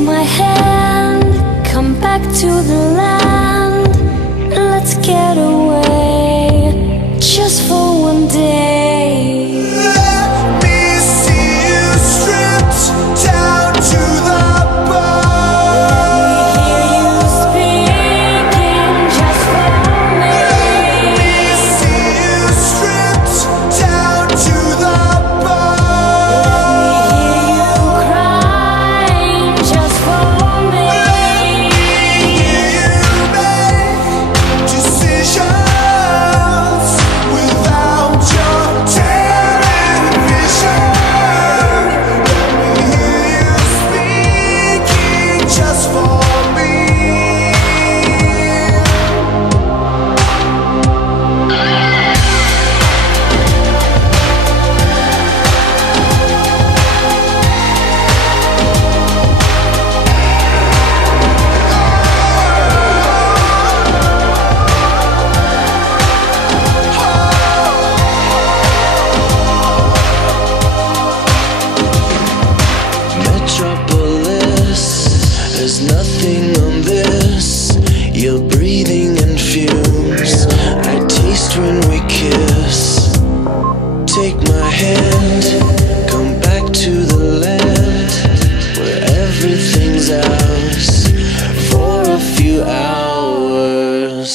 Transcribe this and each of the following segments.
my hand, come back to the land, and let's get away just for one day. Let me see you stripped down to the bone. Hear you speaking just for me. Let me see you stripped down to the bone. Hear you crying just for me. Hear you make decisions without your television. Let me hear you speaking just for me. Metropolis, there's nothing on this. You're breathing in fumes. I taste when we kiss. Take my hand, come back to the land where everything's ours for a few hours.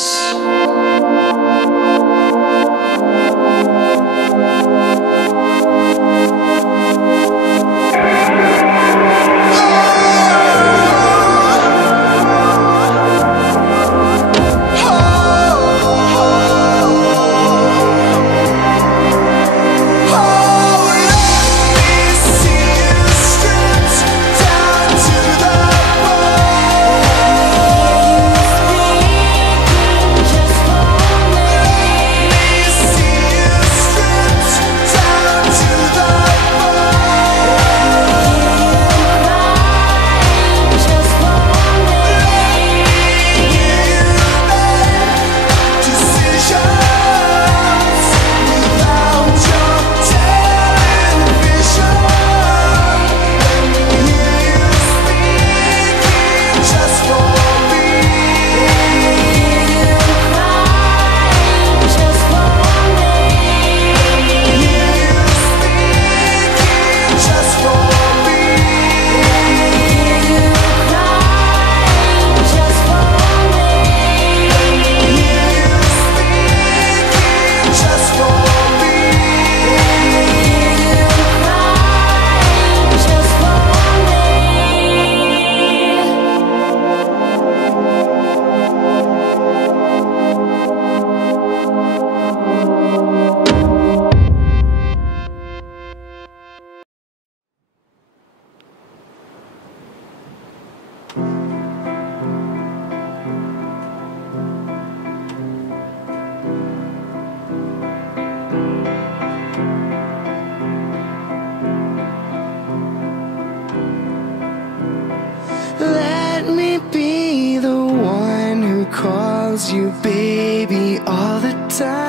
Let me be the one who calls you baby all the time.